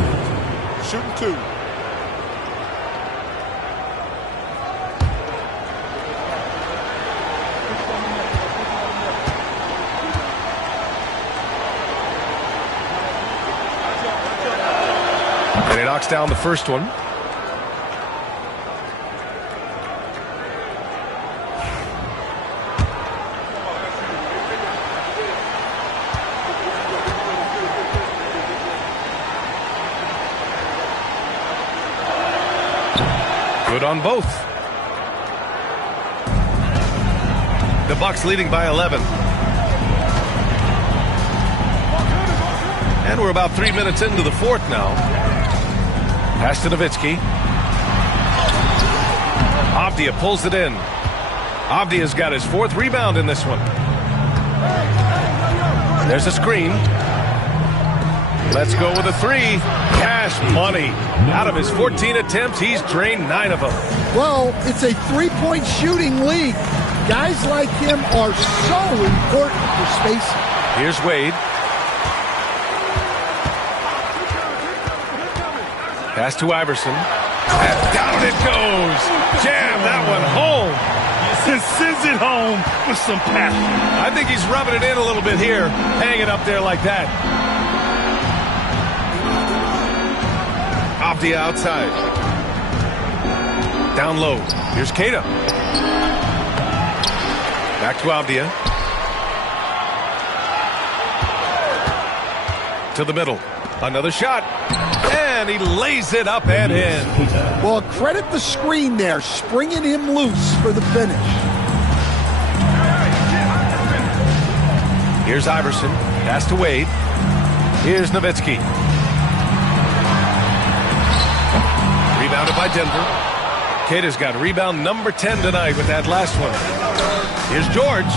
Shooting 2. And he knocks down the first one. Good on both. The Bucks leading by 11. And we're about 3 minutes into the fourth now. Pass to Nowitzki. Avdija pulls it in. Avdija's got his 4th rebound in this one. There's a screen. Let's go with a 3. Cash money. Out of his 14 attempts, he's drained 9 of them. Well, it's a three-point shooting league. Guys like him are so important for spacing. Here's Wade. Pass to Iverson. And down it goes. Jam that one home. Sends it home with some passion. I think he's rubbing it in a little bit here. Hanging up there like that. Avdija outside. Down low. Here's Keita. Back to Avdija. To the middle. Another shot. And he lays it up and in. Well, credit the screen there, springing him loose for the finish. Here's Iverson. Pass to Wade. Here's Nowitzki. Rebounded by Denver. Keita's got rebound number 10 tonight with that last one. Here's George.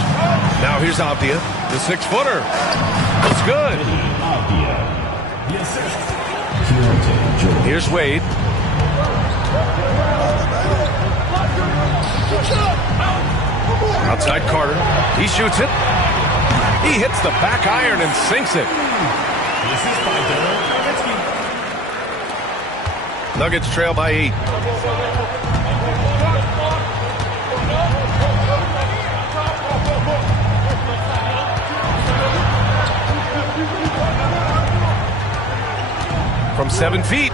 Now here's Avdija. The 6-footer. It's good. Here's Wade. Outside Carter. He shoots it. He hits the back iron and sinks it. Nuggets trail by 8. From 7 feet.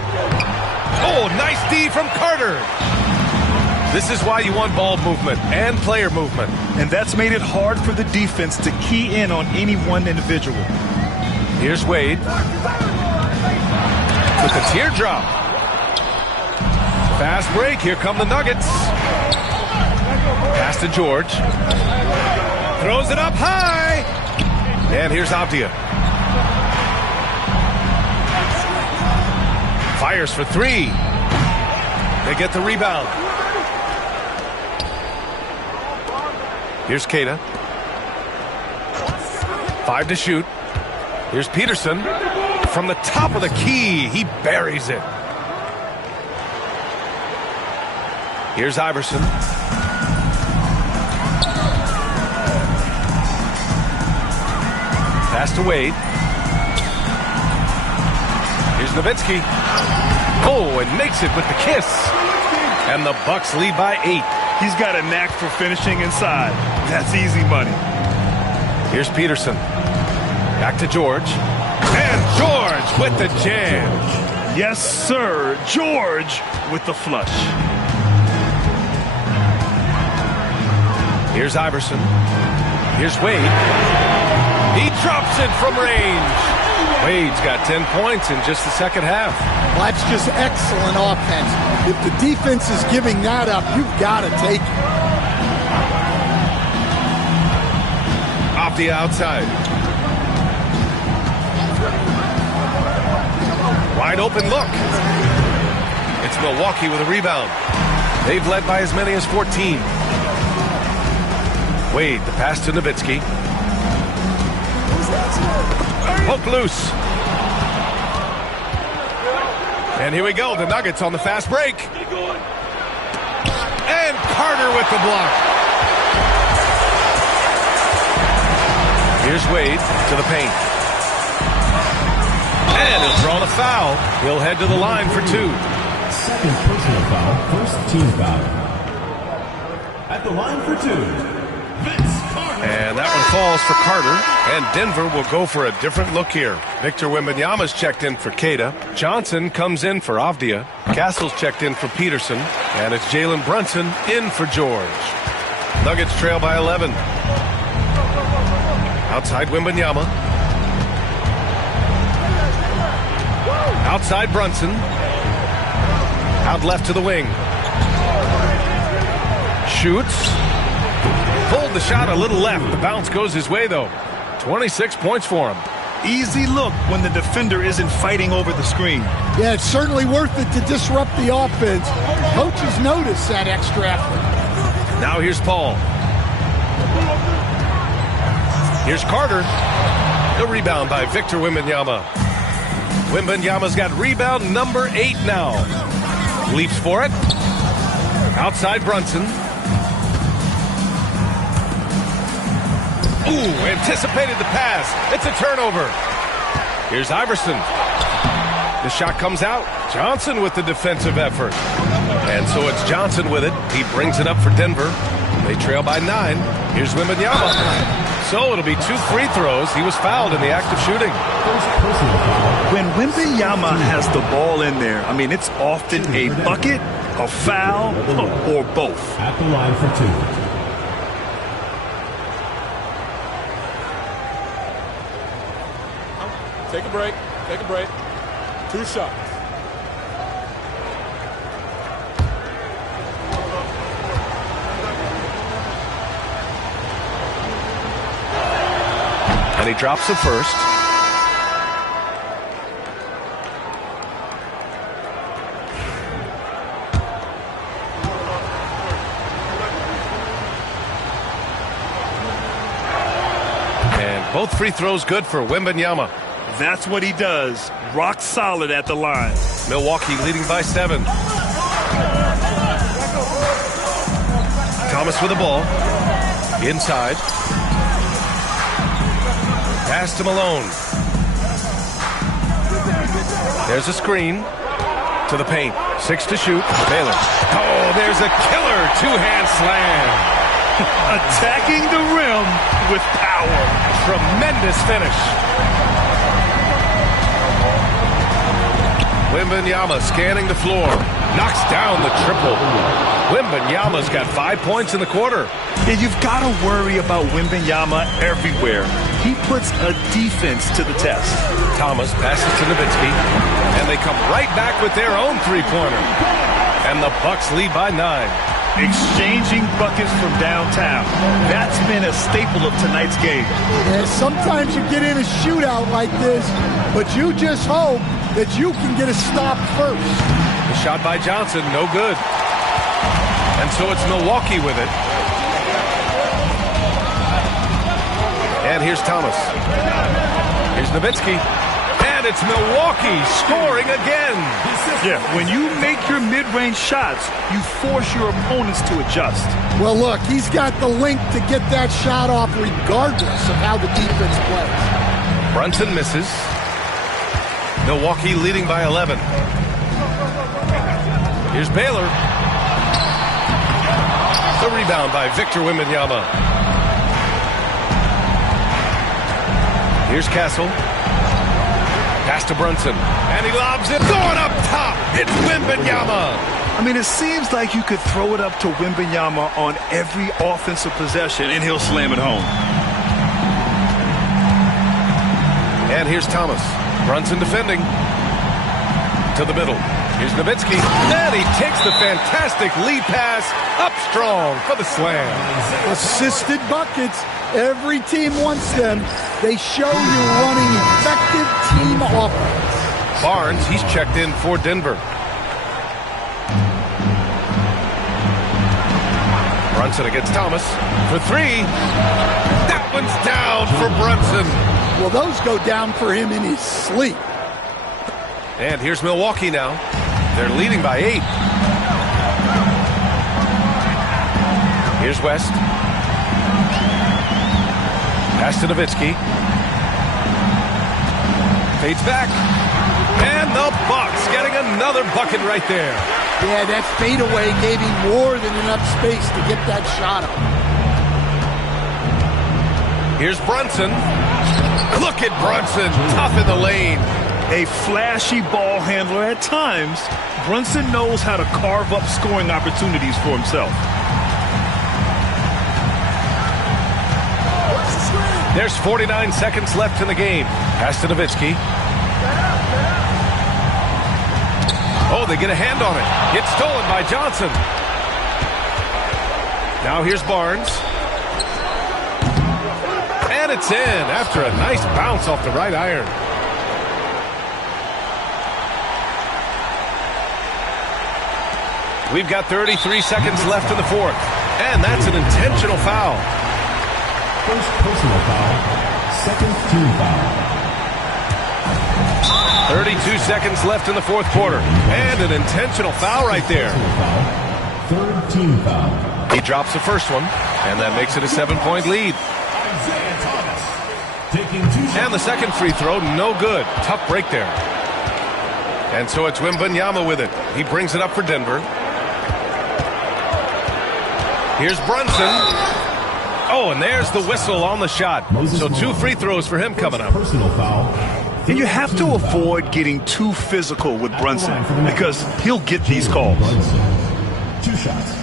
Oh, nice D from Carter. This is why you want ball movement and player movement. And that's made it hard for the defense to key in on any one individual. Here's Wade. With the teardrop. Fast break. Here come the Nuggets. Pass to George. Throws it up high. And here's Avdija. Fires for 3. They get the rebound. Here's Keita. 5 to shoot. Here's Peterson. From the top of the key, he buries it. Here's Iverson. Pass to Wade. Here's Nowitzki. Oh, and makes it with the kiss. And the Bucks lead by 8. He's got a knack for finishing inside. That's easy money. Here's Peterson. Back to George. And George with the jam. Yes, sir. George with the flush. Here's Iverson. Here's Wade. He drops it from range. Wade's got 10 points in just the second half. Well, that's just excellent offense. If the defense is giving that up, you've got to take it. Avdija outside. Wide open look. It's Milwaukee with a rebound. They've led by as many as 14. Wade, the pass to Nowitzki. Poke loose. And here we go. The Nuggets on the fast break. And Carter with the block. Here's Wade to the paint. And he'll draw the foul. He'll head to the line for 2. Second personal foul, first team foul. At the line for 2, Vince Carter. And that one falls for Carter. And Denver will go for a different look here. Victor Wembanyama's checked in for Queta. Johnson comes in for Avdia. Castle's checked in for Peterson. And it's Jalen Brunson in for George. Nuggets trail by 11. Outside Wembanyama. Outside Brunson. Out left to the wing. Shoots. Pulled the shot a little left. The bounce goes his way, though. 26 points for him. Easy look when the defender isn't fighting over the screen. Yeah, it's certainly worth it to disrupt the offense. Coaches notice that extra effort. Now here's Paul. Here's Carter. The rebound by Victor Wembanyama. Wembanyama's got rebound number 8 now. Leaps for it. Outside Brunson. Ooh, anticipated the pass. It's a turnover. Here's Iverson. The shot comes out. Johnson with the defensive effort. And so it's Johnson with it. He brings it up for Denver. They trail by 9. Here's Wembanyama. So it'll be 2 free throws. He was fouled in the act of shooting. When Wembanyama has the ball in there, I mean, it's often a bucket, a foul, or both. At the line for 2. Take a break. Take a break. 2 shots. And he drops the first. And both free throws good for Wembanyama. That's what he does. Rock solid at the line. Milwaukee leading by 7. Thomas with the ball. Inside. Pass to Malone. There's a screen. To the paint. 6 to shoot. Baylor. Oh, there's a killer 2-hand slam. Attacking the rim with power. Tremendous finish. Wembanyama scanning the floor. Knocks down the triple. Wembanyama's got 5 points in the quarter. And you've got to worry about Wembanyama everywhere. He puts a defense to the test. Thomas passes to Nowitzki. And they come right back with their own three-pointer. And the Bucks lead by 9. Exchanging buckets from downtown. That's been a staple of tonight's game. Yeah, sometimes you get in a shootout like this, but you just hope that you can get a stop first. The shot by Johnson, no good. And so it's Milwaukee with it. And here's Thomas. Here's Nowitzki. And it's Milwaukee scoring again. Yeah, when you make your mid-range shots, you force your opponents to adjust. Well, look, he's got the length to get that shot off regardless of how the defense plays. Brunson misses. Milwaukee leading by 11. Here's Baylor. The rebound by Victor Wembanyama. Here's Castle. Pass to Brunson. And he lobs it. Going up top. It's Wembanyama. I mean, it seems like you could throw it up to Wembanyama on every offensive possession, and he'll slam it home. And here's Thomas. Brunson defending. To the middle. Here's Nowitzki. And he takes the fantastic lead pass up strong for the slam. Assisted buckets. Every team wants them. They show you're running effective team offense. Barnes, he's checked in for Denver. Brunson against Thomas for 3. That one's down for Brunson. Well, those go down for him in his sleep. And here's Milwaukee now. They're leading by 8. Here's West. Pass to Nowitzki. Fades back. And the Bucks getting another bucket right there. Yeah, that fadeaway gave him more than enough space to get that shot up. Here's Brunson. Look at Brunson, tough in the lane. A flashy ball handler at times. Brunson knows how to carve up scoring opportunities for himself. There's 49 seconds left in the game. Pass to Nowitzki. Oh, they get a hand on it. It's stolen by Johnson. Now here's Barnes. And it's in after a nice bounce off the right iron. We've got 33 seconds left in the fourth. And that's an intentional foul. First personal foul. Second team foul. 32 seconds left in the fourth quarter. And an intentional foul right there. Third team foul. He drops the first one. And that makes it a 7-point lead. Isaiah Thomas taking 2 shots. And the second free throw, no good. Tough break there. And so it's Wembanyama with it. He brings it up for Denver. Here's Brunson. Oh, and there's the whistle on the shot. So 2 free throws for him coming up. Personal foul. And you have to avoid getting too physical with Brunson because he'll get these calls. 2 shots.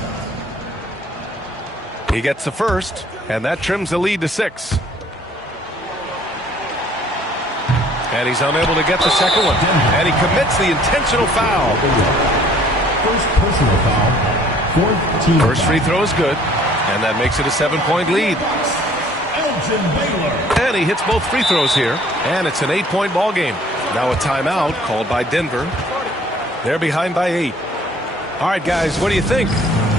He gets the first, and that trims the lead to 6. And he's unable to get the second one. And he commits the intentional foul. First personal foul. Fourth team First foul. free throw is good, and that makes it a 7-point lead. Elgin Baylor. And he hits both free throws here, and it's an 8-point ball game. Now a timeout called by Denver. They're behind by 8. All right, guys, what do you think?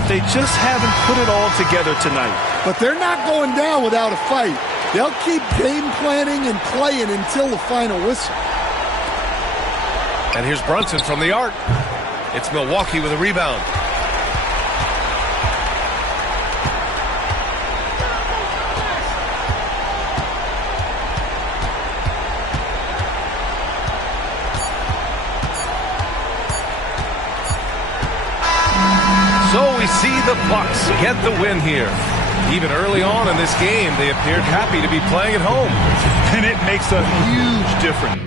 They just haven't put it all together tonight. But they're not going down without a fight. They'll keep game planning and playing until the final whistle. And here's Brunson from the arc. It's Milwaukee with a rebound. So we see the Bucks get the win here. Even early on in this game, they appeared happy to be playing at home. And it makes a huge difference.